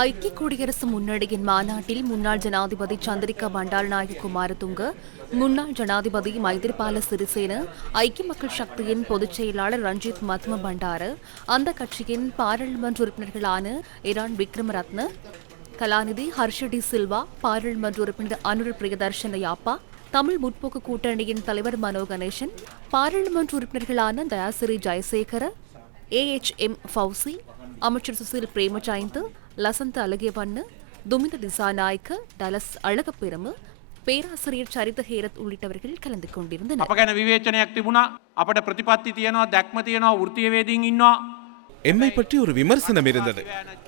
ஐக்கிய குடியரசு முன்னணியின் மாநாட்டில் முன்னாள் ஜனாதிபதி சந்திரிகா பண்டாரநாயக குமாரதுங்க முன்னாள் ஜனாதிபதி மைதிரிபால சிறிசேன ஐக்கிய மக்கள் சக்தியின் பொதுச் செயலாளர் ரஞ்சித் மத்ம பண்டார அந்த கட்சியின் பாராளுமன்ற உறுப்பினர்களான இரான் விக்ரமரத்ன கலாநிதி ஹர்ஷடி சில்வா பாராளுமன்ற உறுப்பினர் அனுர் பிரியதர்ஷன யாப்பா தமிழ் முற்போக்கு கூட்டணியின் தலைவர் மனோ கணேசன் பாராளுமன்ற உறுப்பினர்களான Dayasiri Jayasekara ஏஎச்எம் ஃபவுசி அமைச்சர் சுசில் பிரேமஜயந்த் லசந்த அழகியவண்ணு துமிந்த திசாநாயக்க டலஸ் அழகப்பெருமு பேராசிரியர் சரித ஹேரத் உள்ளிட்டவர்கள் கலந்து கொண்டிருந்தனர் අප ගැන විවේචනයක් තිබුණා අපට ප්‍රතිපත්ති තියෙනවා දැක්ම තියෙනවා වෘතියවේදීන් ඉන්නවා எம்மை பற்றி ஒரு விமர்சனம் இருந்தது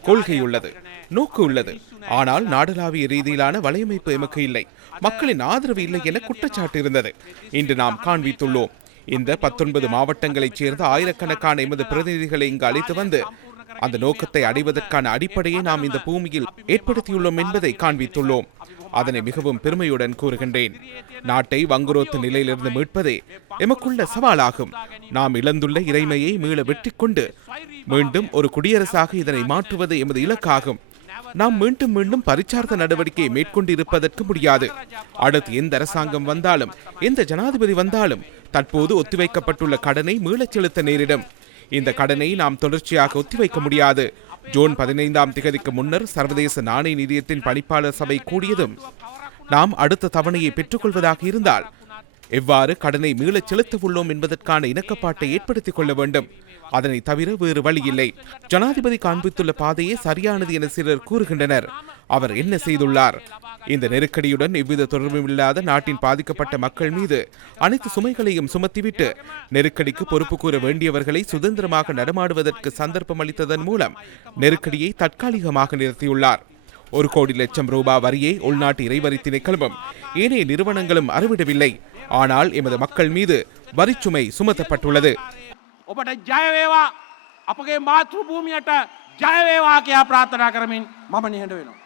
கொள்கை உள்ளது நோக்கு உள்ளது ஆனால் நாடளாவிய ரீதியிலான வலையமைப்பு எமக்கு இல்லை மக்களின் ஆதரவு இல்லை என குற்றச்சாட்டு இருந்தது இன்று நாம் காண்பித்துள்ளோம் இந்த பத்தொன்பது மாவட்டங்களைச் சேர்ந்த ஆயிரக்கணக்கான எமது பிரதிநிதிகளை இங்கு அழைத்து வந்து அந்த நோக்கத்தை அடைவதற்கான அடிப்படையை நாம் இந்த பூமியில் ஏற்படுத்தியுள்ளோம் என்பதை காண்பித்துள்ளோம். அதனை மிகவும் பெருமையுடன் கூறுகின்றேன். நாட்டை வங்குரோத்து நிலையிலிருந்து மீட்பதே எமக்குள்ள சவாலாகும். நாம் இழந்துள்ள இறைமையை மீள வெற்றி கொண்டு மீண்டும் ஒரு குடியரசாக இதனை மாற்றுவது எமது இலக்காகும். நாம் மீண்டும் மீண்டும் பரிச்சார்த்த நடவடிக்கையை மேற்கொண்டிருப்பதற்கு முடியாது. அடுத்து எந்த அரசாங்கம் வந்தாலும் எந்த ஜனாதிபதி வந்தாலும் தற்போது ஒத்திவைக்கப்பட்டுள்ள கடனை மீளச் செலுத்த நேரிடும். இந்த கடனை நாம் தொடர்ச்சியாக ஒத்திவைக்க முடியாது. ஜூன் பதினைந்தாம் திகதிக்கு முன்னர் சர்வதேச நாணய நிதியத்தின் பணிப்பாளர் சபை கூடியதும் நாம் அடுத்த தவணையை பெற்றுக்கொள்வதாக இருந்தால் எவ்வாறு கடனை மீளச் செலுத்த உள்ளோம் என்பதற்கான இணக்கப்பாட்டை ஏற்படுத்திக் கொள்ள வேண்டும். அதனை தவிர வேறு வழி இல்லை. ஜனாதிபதி காண்பித்துள்ள பாதையே சரியானது என சிலர் கூறுகின்றனர். அவர் என்ன செய்துள்ளார்? இந்த நெருக்கடியுடன் எவ்வித தொடர்பும் இல்லாத நாட்டின் பாதிக்கப்பட்ட மக்கள் மீது அனைத்து சுமைகளையும் சுமத்திவிட்டு நெருக்கடிக்கு பொறுப்பு கூற வேண்டியவர்களை சுதந்திரமாக நடமாடுவதற்கு சந்தர்ப்பம் அளித்ததன் மூலம் நெருக்கடியை தற்காலிகமாக நிறுத்தியுள்ளார். ஒரு கோடி லட்சம் ரூபாய் வரியை உள்நாட்டு இறைவரி திணைக்களமும் ஏனைய நிறுவனங்களும் அறவிடவில்லை. ஆனால் எமது மக்கள் மீது வரிச்சுமை சுமத்தப்பட்டுள்ளது. ඔබට ජයවේවා අපගේ මාතෘ භූමියට ජයවේවා කියා ප්‍රාථනා කරමින් මම නිහඬ වෙනවා.